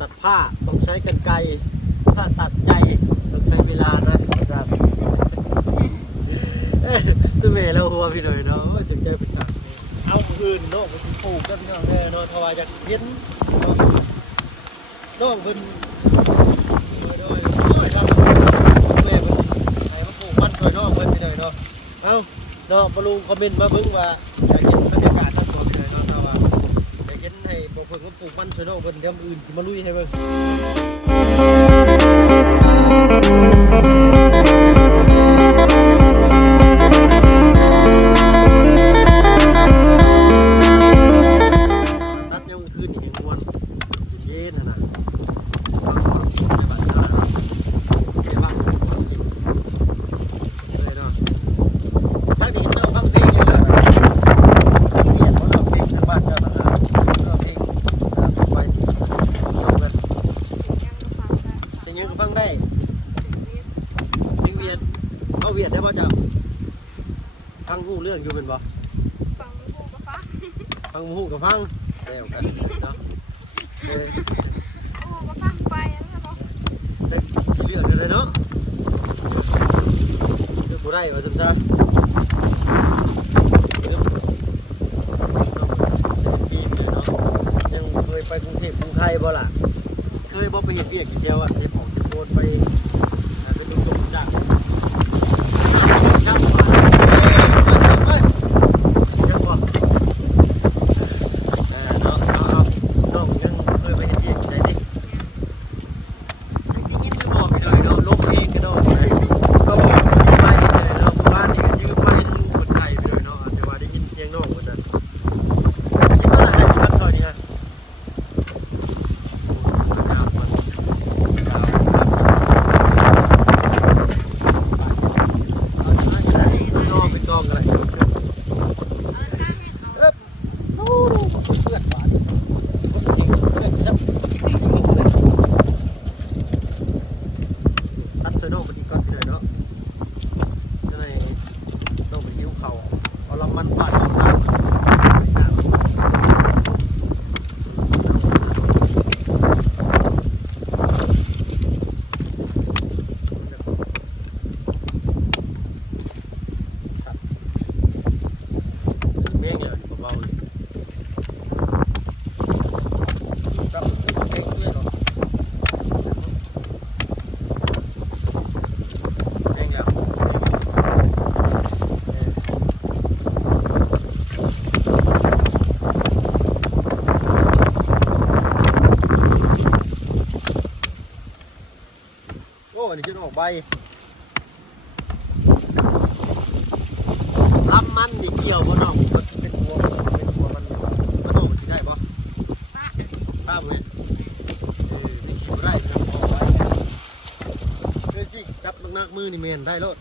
ตัดผ้าต้องใช้กรรไกรถ้าตัดใจต้องใช้เวลานะครับตัวเมย์เราหัวพี่หน่อยเนาะจึงใจเป็นตัดเอาอื่นเนาะมันปลูกกันเนาะเนาะทวายจากเห็นน้องเป็นด้วยครับแม่เป็นไหนมันปลูกมันคอยน้องเป็นพี่หน่อยเนาะเอาเนาะมาลุงคอมเมนต์มาเบิ่งว่าอยากเห็นบรรยากาศทั้งตัวพี่หน่อยเนาะถ้าว่าอยากเห็นให้บอกเพิ่นว่าปลูกมันช่วยน้องเพิ่นเดี๋ยวอื่นสิมาลุยให้เบิ่งฟังหูเรื่องอยู่เป็นบ่ฟังหูกับฟังฟังหูกับฟังเร็วกันเนาะหูกับฟังไปแล้วเนาะสีเหลืองกันเลยเนาะเรื่องกูได้ว่าจังซะปีเลยเนาะยังเคยไปกรุงเทพกรุงไทยบ่ล่ะเคยบ่ไปเห็นเวียกเดียวอ่ะเจ็บของโดนไปเป็นตุ่มๆจ้ะอันนี้จะออกใบลำมันนี่เกี่ยวบ่น้องมันเป็นหัวมันน้องมันสิได้บ่ป้าบ่เห็นนี่สิบ่ได้นะออกใบสิจับนักมือนี่แม่นได้โลด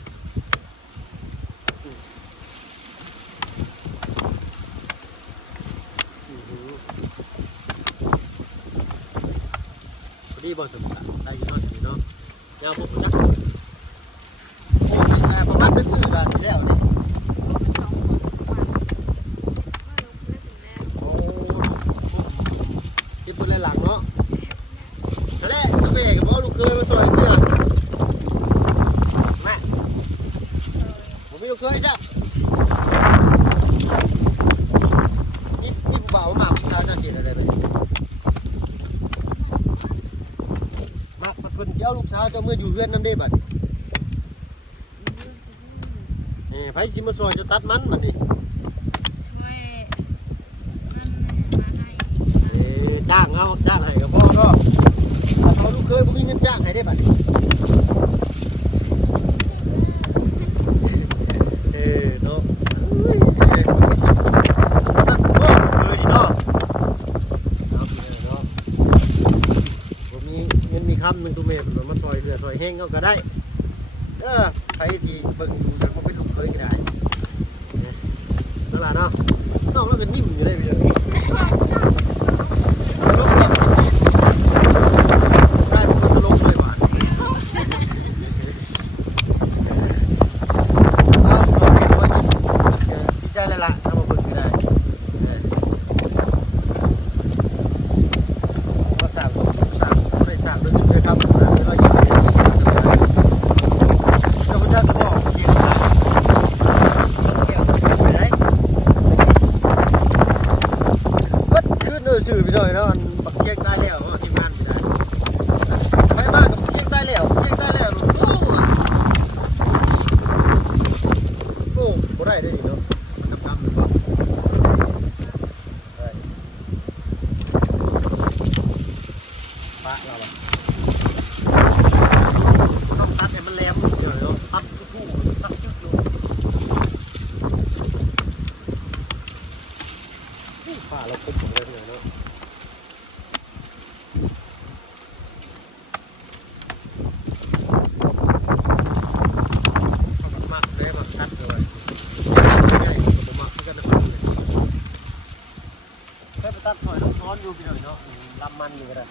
พอดีบ่สมได้อยู่เนาะสิเนาะยาวพวกนะประมาณเป็นมือแบบนี้แล้วนี่โอ้ที่ปุ่นหลังเนาะนั่นแหละทำไมกับพ่อลูกเคยมาซอยเพื่อนแม่ผมไม่ลูกเคยจ้ะนี่ผู้บ่าวมาผู้ชายจะเสียอะไรไปคนเจ้าลูกสาวเจ้าเมื่ออยู่เฮือนน้ำได้บัดไผสิมาซอยจะตัดมันบัดนี้จ้างเอาจ้างให้กับพ่อก็ถ้าเขาลูกเคยผมมีเงินจ้างให้ได้บัดนี้เนาะคำหนึ่งตัวเมย์ผมมาซอยเรือซอยแห้งก็ได้ใครที่เบิ่งดูดังมาเป็นลูกเคยก็ได้นั่นแหละเนาะน้องแล้วก็ยิ้มอยู่ได้ไปเลยได้ผมก็จะลงเลยว่ะดีใจเลยล่ะถ้ามาเบิ่งก็ได้ภาษา ได้แล้วทีมงานไม่ได้ไปมากกับเชียงได้แล้วเชียงได้แล้วโอ้โอ้บ่ได้ได้ดิเนาะมันดำๆอยู่บ่ปะเราต้องตัดให้มันแหลมเดี๋ยวตัดคู่ตัดจุดอยู่ป่าเราคมหมดเลยเนาะมากเลยมาตัดเลยง่ายๆผมมาคือกันนะครับแค่ไปตัดหน่อยต้องซ้อนอยู่พี่หน่อยเนาะลำมันอยู่ก็ได้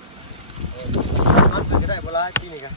มันจะได้เวลาที่นี่กัน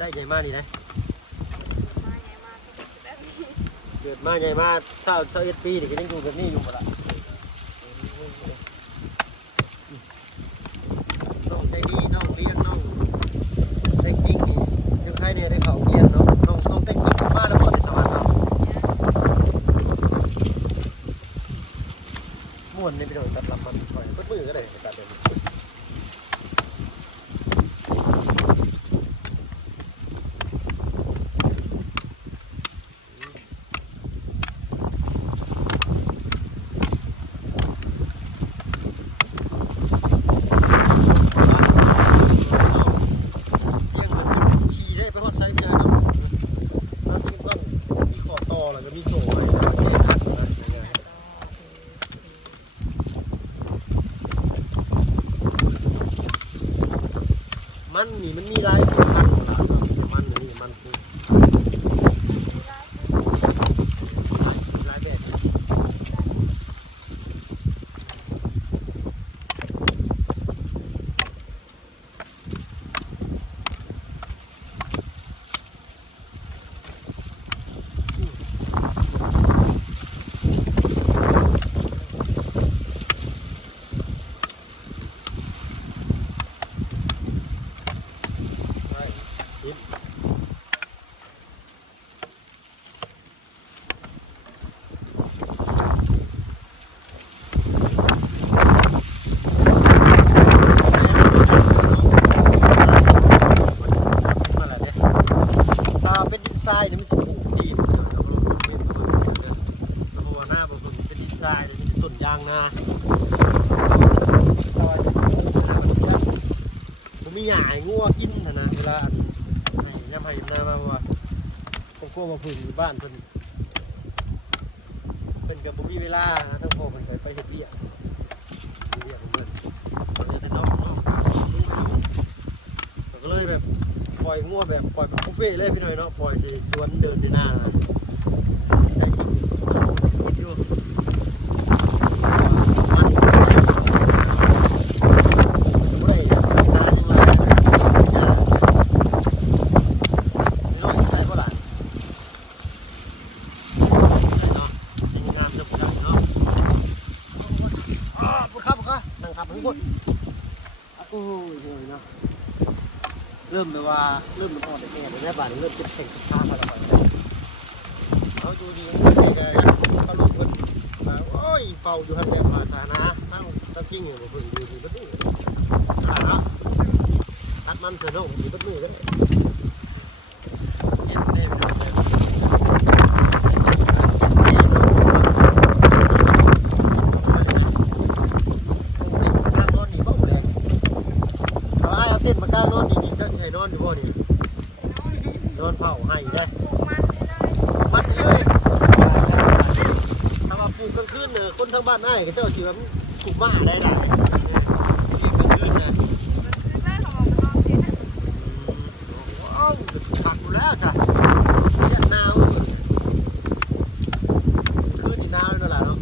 ได้ใหญ่มากนี่นะเกิดมาใหญ่มากเท่า21 ปีนี่ก็ยังอยู่แบบนี้อยู่หมดละน้องใจดีน้องเลี้ยงน้องเด็กจริงนี่ยังใครเนี่ยได้เขาเรียนเนาะน้องเด็กจริงมาแล้วคนที่สมัครเราม่วนนี่ไปโดนตัดลำมันปล่อยเปิดมือก็ได้ตัดเดี๋ยวมันนี่มันมีหลายพันมันนี่มันคือหลายแบบทรายนี่มันสูงดีมันจะเอาลงทุนเป็นเพราะว่าหน้าบางคนเป็นดินทรายเป็นต้นยางนาผมมีหญ้างัวกินนะเวลาย่ำให้ย่ำนามาว่าผมกลัวมาพึ่งอยู่บ้านเพิ่นเป็นกับผมมีเวลานะต้องโผล่มันไปเฮ็ดเบี้ยเบี้ยเพิ่นแต่น้องก็เลยแบบปล่อยงัวแบบปล่อยแบบบุฟเฟ่เลยพี่หน่อยเนาะปล่อยสิสวนเดินในหน้านะได้กินอยู่มันไม่ได้นานยังไงน้องใส่ก็หลานเนาะงานจะพูดเนาะพูดครับนั่งขับทั้งหมดโอ้ยเนาะเริ่มแบบว่าเริ่มมันอ่อนแน่เลยแม่บ้านเริ่มจะแข่งกับข้าวมาแล้วเขาดูดียังไงเขาลงคนมาโอ้ยเฝ้าอยู่หันแหลมมาสานะตั้งจริงอยู่เพิ่งดูดีบัดนี้ขนาดนะตัดมันเสือน้องดีบัดนี้ก็ได้เจ็บเต็มเลยทางรถนี่บ้าแรง กล้านอนนี่จะใช้นอนอยู่บ่นี่นอนเผาให้ได้มัดเลยถ้าว่าปลูกกลางคืนเนี่ยคนทางบ้านได้ก็เจ้าสิว่าปลูกมาได้หลายนี่กลางคืนนะอ้าวผักอยู่แล้วจ้ะเนี่ยหนาวคืนนี่หนาวเลยล่ะเนาะ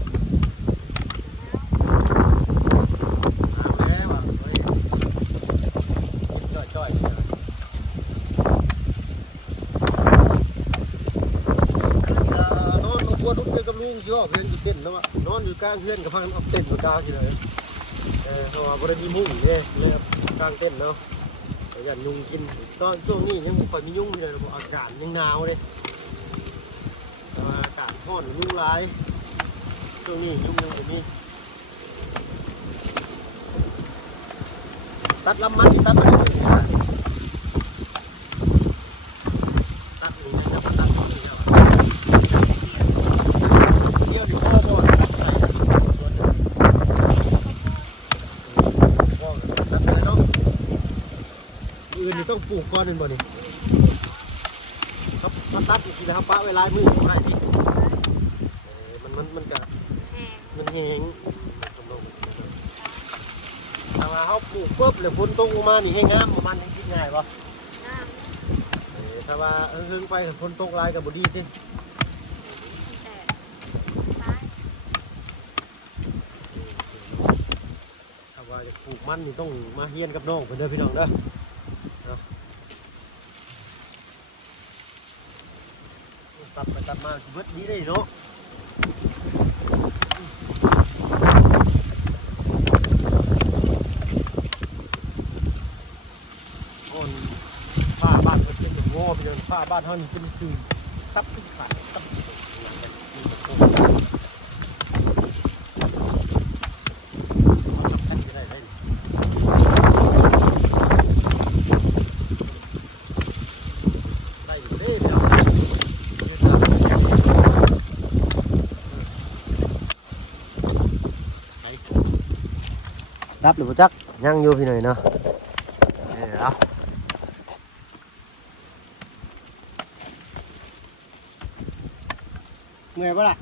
หนาวแล้วอ่ะจ่อยๆนอนลงบัวนุ่นไปกับลุงชิวเพื่อนอยู่เต้นแล้วอ่ะนอนอยู่กลางเพื่อนกับพังเอาเต้นอยู่กลางที่เลยเพราะว่าบริมีมุ้งเนี่ยเลยกลางเต้นเนาะแต่ยันยุงกินตอนช่วงนี้ยังไม่ค่อยมียุงเลยอากาศยังหนาวเลยอากาศร้อนยุงร้ายช่วงนี้ยุงยังไม่มีตัดลำมันตัดไปเลยตัดหนึ่งจะมาตัดหนึ่งเกี่ยวอยู่ข้อบ่อนใส่ตัดไปเลยเนาะอื่นนี่ต้องปลูกก้อนหนึ่งบ่นี่ครับมาตัดอีกทีนะครับป้าเวลามืออะไรที่มันจะมันแห้งถ้าว่าเขาปลูกปุ๊บเลยฝนตกลงมานี่ให้งามประมาณนี้คิดง่ายป่ะถ้าว่าเฮิงไปฝนตกลายกับบดีสิถ้าว่าจะปลูกมันนี่ต้องมาเฮียนกับน้องเพื่อนเด้อพี่น้องเด้อตัดไปตัดมาชีวิตนี้ได้เนาะคนฝ้าบ้านมันเป็นงอไปเลยฝ้าบ้านเท่านี้เป็นคือซับที่ขาดซับที่รับหรือจักยังอยู่พี่หน่อยเนาะเอาเมื่อยปะล่ะ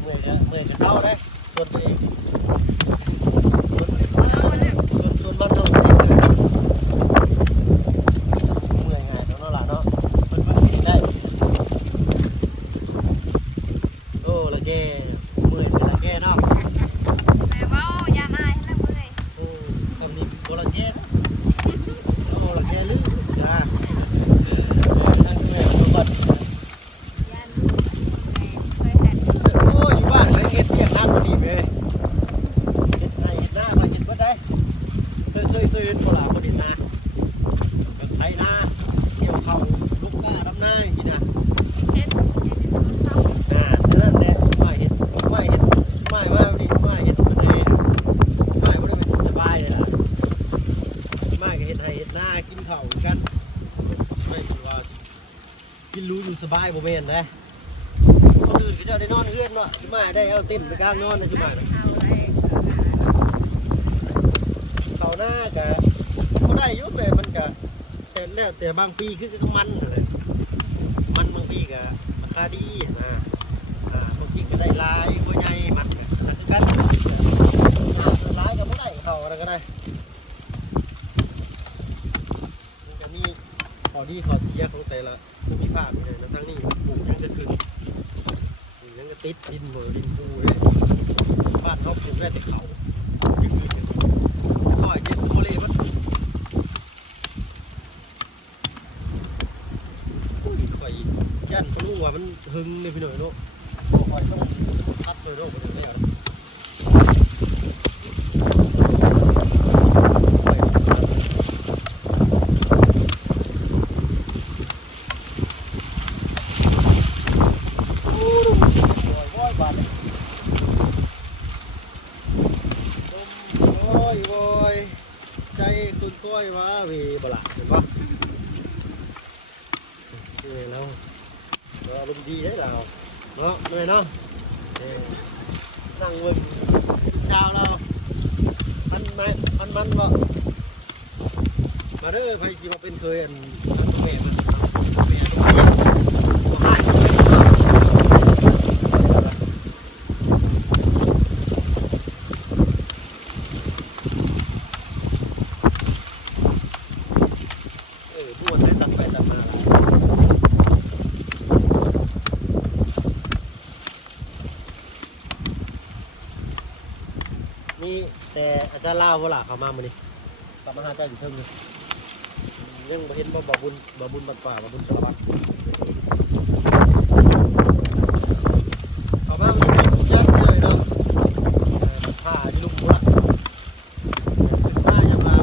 เมื่อยจะเศร้าได้ส่วนตัวเองส่วนมันต้องเองเมื่อยไงเนาะล่ะเนาะมันได้โอ้ละแกเมื่อยละแกเนาะกินรู้อยู่สบายโมเมนต์นะคนอื่นก็จะได้นอนเอื้อนเนาะชิมาได้เอาเต้นไปกลางนอนนะชิมาเขาหน้ากะเขาได้ยุบเลยมันกะแต่แล้วแต่บางปีคือก็มันเลยมันบางปีกะราคาดีนะบางปีก็ได้ลายก็ใหญ่มันกันลายก็ไม่ได้เขาอะไรก็ได้จะมีข้อดีข้อเสียของแต่ละมีภาพเลยนะทั้งนี้ปลูกยังจะขึ้นยังจะติดดินเหมือดินปูเลยบ้านเขาปลูกแค่แต่เขาอย่างนี้ค่อยเจ็ดสมุนไพรมันค่อยยันเขาลูกว่ามันหึงเลยพี่หน่อยลูกค่อยต้องพัดเลยลูกมันไม่เอาใจคุณก้อยว่าวีบละเห็นปะนี่เราลมดีได้เราเนาะเลยเนาะนั่งบนเช้าเรามันวะ เด้อไปสิมาเป็นเคยอันแม่มันแม่ต้องมาหาอยู่เลยพูดอะไรตั้งไปตั้งมามีแต่อาจารย์เล่าว่าล่ะเขามามื้อนี้กลับมาหาเจ้าอยู่เทิงเลยยังบ่เห็นบ่บุญบัดป่าบ่บุญสารวัตรเอามามันเป็นยักษ์เลยเนาะผ้าที่ลุงบ่ล่ะผ้าอย่างมา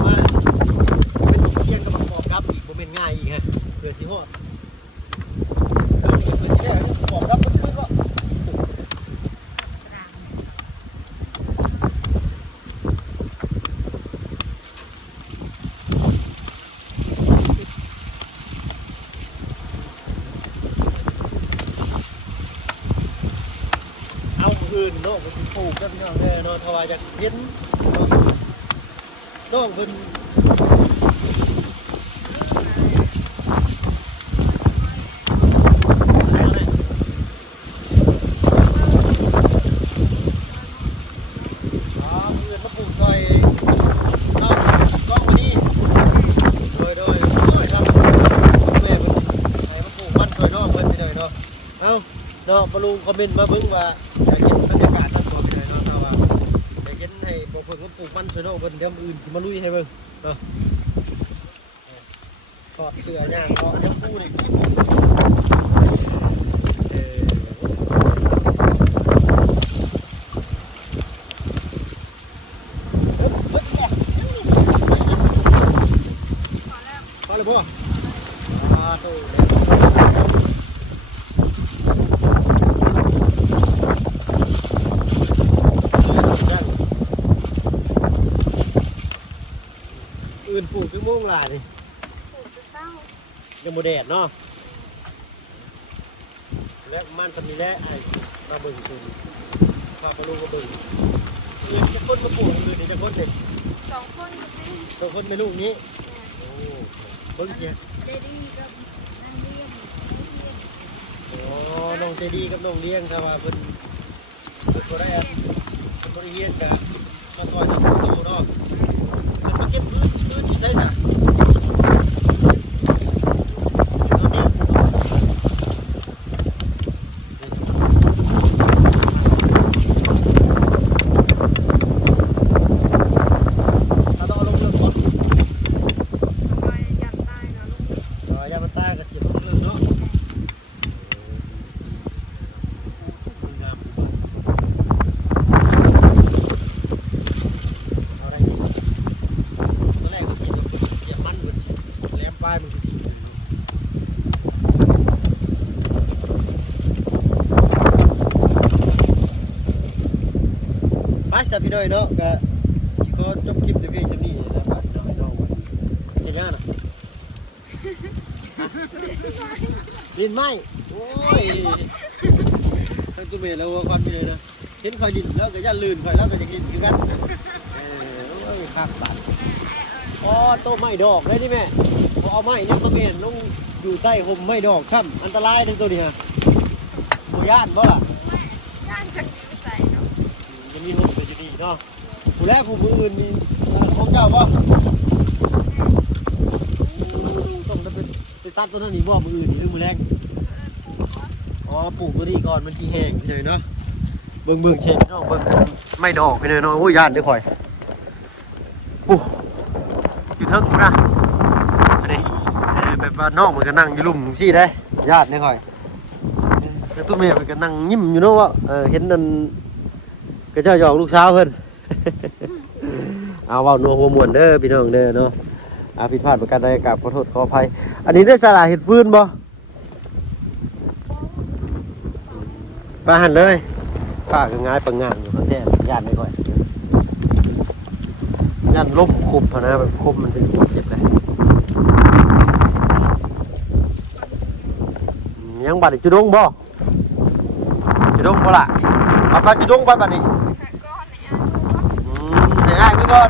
เป็นลูกเสียงกับประกอบกับอีกบ่แม่นง่ายอีกฮะเดี๋ยวสิฮอดเอานี่เพิ่นสิได้ประกอบกับมันขึ้นว่าอื่นน้องเป็นปลูกกันน้องแน่นอนทว่าอยากเห็นน้องเป็นเนาะมาลุงคอมเมนต์มาเบิ่งว่าอยากเห็นบรรยากาศทั้งตัวเลยเนาะถ้าว่าอยากเห็นให้บ่เพิ่นก็ปลูกมันช่วยน้องเพิ่นเดี๋ยวอื่นสิมาลุยให้เบิ่งเนาะถอดเสื้อย่างถอดยังปูนี่พอแล้วบ่โตอื่นปลูกคือโมงหลายนี่ปลูกจะเศร้ายังโมแดดเนาะและมันทำนี่แหละไอ้มาเบิ่งตัวนี้พาไปลูกมาเบิ่งอื่นจะคนมาปลูกอื่นนี่จะคนเด็ก2 คน2 คนไม่ลูกนี้โอ้เบิ่งเสียเจดีกับน้องเลี้ยงโอ้น้องเจดีกับน้องเลี้ยงถ้าว่าเพิ่นบ่ได้บ่ได้เฮียนกันมาคอยทำประตูเนาะมันเก็บพื้นที่ใช้จ้ะพี่น้อยเนาะก็สิขอจบคลิปแต่เพียงเท่านี้นะครับน้องเฮ็ดงานน่ะดินไหมโอ้ยตั้งตัวเมย์แล้วคอนไปเลยนะเห็นคอยดินแล้วก็ย่าลื่นคอยแล้วก็จะกินคือกันโอ้ยคักตัดอ๋อโตไม้ดอกได้นี่แม่เอาไม้เนี่ยตัวเมย์ลงอยู่ใต้ห่มไม้ดอกช่ำอันตรายทั้งตัวนี้ฮะตัวย่านบ่ล่ะย่านกันอยู่ใส่เนาะจะมีห่มไปจะดีเนาะผู้แรกผู้อื่นมีของเจ้าบ่ต้องไปตัดต้นนี้บ่มืออื่นหรือมือแรงอ๋อปลูกตัวนี้ก่อนมันจีแห้งไปเลยเนาะเบิ่งเช็ดเนาะเบิ่งไม่ดอกไปเลยเนาะโอ้ยย่านด้วยข่อยโอ้อยู่เทิงนะอันนี้แบบว่าน้องมันก็นั่งอยู่ลุ่มซี่ได้ย่านด้วยข่อยแต่ตัวเมียมันก็นั่งยิ้มอยู่เนาะว่าเห็นนั่นก็เจ้าหยอกลูกสาวเพิ่นเอาเว้านัวหัวม่วนเด้อพี่น้องเด้อเนาะผิดพลาดประการใดกราบขอโทษขออภัยอันนี้ได้สละเห็ดฟืนบ่มาหันเลยป้าก็ง่ายปังงานอยู่แท้ย่านไม่ค่อยย่านล้มคุบนะแบบคุบมันเป็นเจ็บเลยยังบัดจุดงบ่จุดงบ่ล่ะเอาไปจุดงไปบัดนี้ง่ายเมื่อก่อน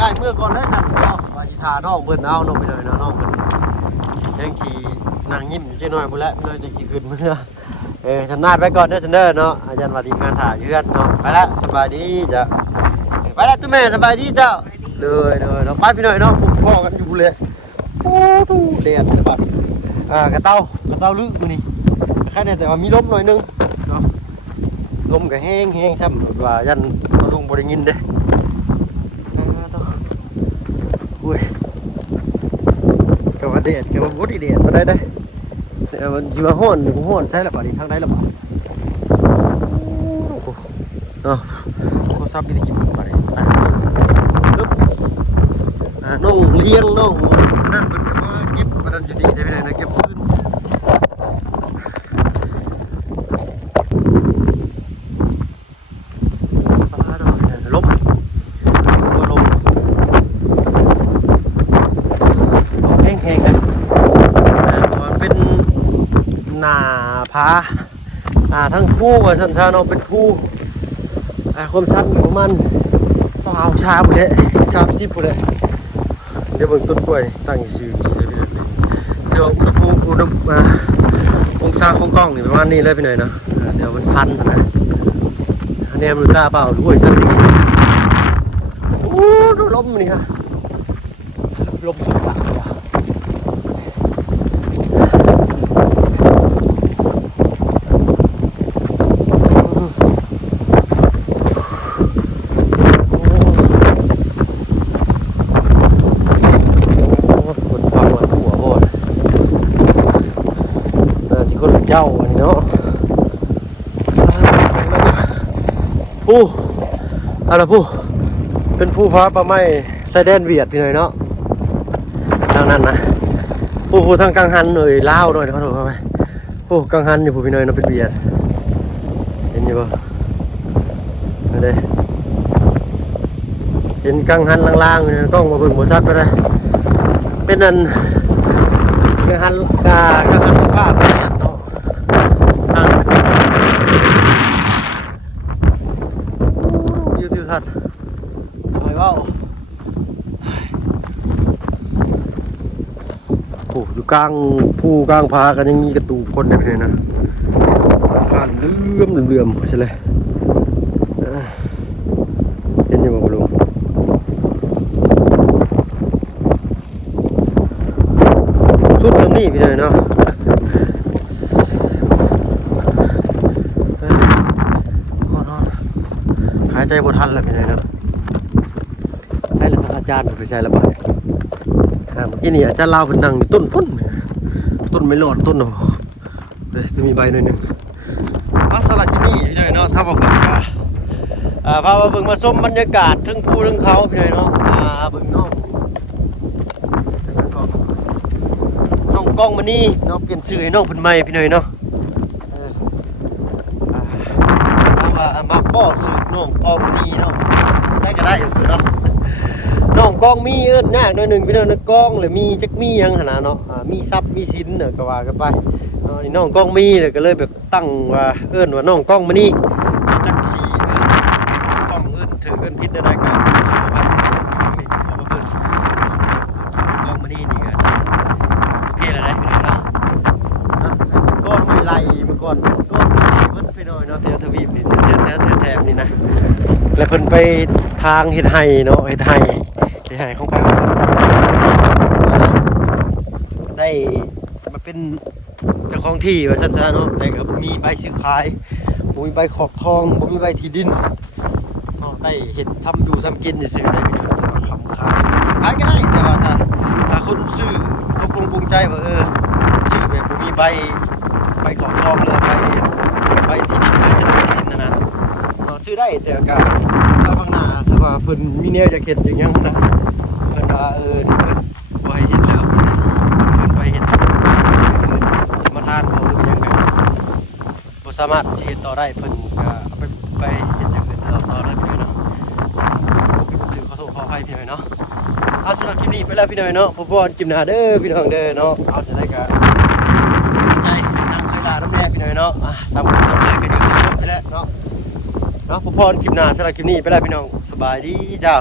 ง่ายเมื่อก่อนได้สั่นเอาไป สิทาน้องเพิ่นเอาน้องไปเลยเนาะน้องเพิ่นยังสินั่งยิ้มอยู่จังหน่อยพุ่นแหละเพิ่นจังสิขึ้นมื้อฉันนาดไปก่อนเด้อซันเด้อเนาะอาจารย์ว่าทีมงานถ่ายอยู่เฮือนเนาะไปละสบายดีจ้ะไปละตุ้แม่สบายดีเจ้าเลยเนาะไปพี่หน่อยเนาะพ่อกันอยู่พุ่นเลยโอ้ดูแดดเป็นบัดกระเต้าลึกมื้อนี้แค่นี้แต่ว่ามีลมหน่อยนึงเนาะลมก็แห้งซ้ำว่ายันลุงบ่ได้ยินเด้อุ้ยก็ว่าแดดก็ว่าบ่ได้แดดบ่ได้แต่มันสิว่าร้อนใช่ละบัดนี้ทางใดละบัดเนาะโทรศัพท์มีแต่กี่บัดนี้ปึ๊บน้องเลี้ยงน้องนั่นเพิ่นก็มาเก็บอันนั้นอยู่ดีได้ไปไหนนะเก็บฟืนลมแห้งๆนะมันเป็นหน้าผาทั้งผู้ว่าสันชาเนาะเป็นผู้ความสั้นของมัน20ชาพุ่นแหละ30พุ่นแหละเดี๋ยวเบิ่งต้นกล้วยตั้งชื่อสิได้พี่น้องเดี๋ยวอุณหภูมิองศาของกล้องนี่ประมาณนี้เลยพี่หน่อยเนาะเดี๋ยวมันชันนะอันนี้มันกล้าเปล่าด้วยชันจริงโอ้ดูลมนี่ฮะลมสุดละเจ้าอันนี้เนาะผู้อะไรผู้เป็นผู้พระประไม้ไซเดนเวียดพี่หน่อยเนาะทางนั้นนะผู้ทางกังหันหน่อยลาวหน่อยเขาถูกเข้าไปผู้กังหันอยู่ผู้พี่หน่อยเนาะเป็นเวียดเห็นอยู่ป่ะเห็นกังหันล่างๆเนี่ยกล้องมาเบิ่งบ่ชัดไปเลยเป็นนั่นกังหันฟ้าเวียดเนาะยืดทัดไปว่าโอ้อยู่กลางผู้กลางพากันยังมีกระตูกคนเลยนะข้านเลื่อมใช่เลยเห็นยังบ่ลุงสุดตรงนี้พี่เลยเนาะหายใจบ่ทันแล้วพี่เลยเนาะใช่แล้วครับอาจารย์ไปใช่แล้วบ่เมื่อกี้นี่อาจารย์ลาวเพิ่นนั่งอยู่ต้นไม่รอดต้นเนาะเดี๋ยวจะมีใบหน่อยนึงสลัดที่นี่พี่เลยเนาะถ้าบ่เพิ่นก็พามาเบิ่งมาชมบรรยากาศทั้งภูทั้งเขาพี่เลยเนาะเบิ่งน้องกล้องมานี่เนาะเปลี่ยนชื่อให้น้องเพิ่นใหม่พี่เลยเนาะมักบ่สืบน้องกองมีเนาะได้ก็ได้เนาะน้องกองมียากหน่อยนึงพี่น้องนะกองหรือมีจักมียังหั่นน่ะเนาะมีทรัพย์มีสินเนาะก็ว่ากันไปเนาะนี่น้องกองมีเนี่ยก็เลยแบบตั้งว่าว่าน้องกองมานี่จักสีกองถือผิดได้กันเอามาเบิ่งกองมานี่นี่ก็โอเคแล้วได้พี่น้องเนาะก้อนไม่ไหลมาก่อนก้อนเพิ่นไปหน่อยเนาะแถวทวีปนี่แถบนี่นะแล้วเพิ่นไปทางเฮ็ดไห่เนาะเฮ็ดไห่ของเขาได้มาเป็นเจ้าของที่ว่าซั่นๆเนาะแต่ก็บ่มีใบซื้อขายบ่มีใบขอบทองบ่มีใบที่ดินเนาะได้เฮ็ดทำอยู่ทำกินซื่อๆได้พี่น้องคำขายก็ได้แต่ว่าถ้าคนซื้อตกลงปรุงใจว่าชื่อแบบบ่มีใบขอบทองเลยใบที่ดินใบโฉนดที่ดินนะซื้อได้แต่ก็ถ้าข้างหน้าถ้าว่าเพิ่นมีแนวจะเฮ็ดอย่างยังนะเพิ่นว่าเพิ่นบ่ให้เฮ็ดแล้วเพิ่นสิเพิ่นไปเฮ็ดสมทานเขาหรือยังไงบ่สามารถสิเฮ็ดต่อได้เพิ่นก็เอาไปเฮ็ดอย่างอื่นต่อได้พี่น้องถือขอโทษขออภัยพี่น้องเนาะสำหรับคลิปนี้ไปแล้วพี่น้องเนาะพบกันคลิปหน้าเด้อพี่น้องเด้อเนาะเอาจะได้ก็ใจนั่งเคยลาน้ำแน่พี่น้องเนาะสามคนสามเลยก็อยู่ที่นั่นไปแล้วเนาะพบกันคลิปหน้าสำหรับคลิปนี้ไปแล้วพี่น้องสบายดีจ้า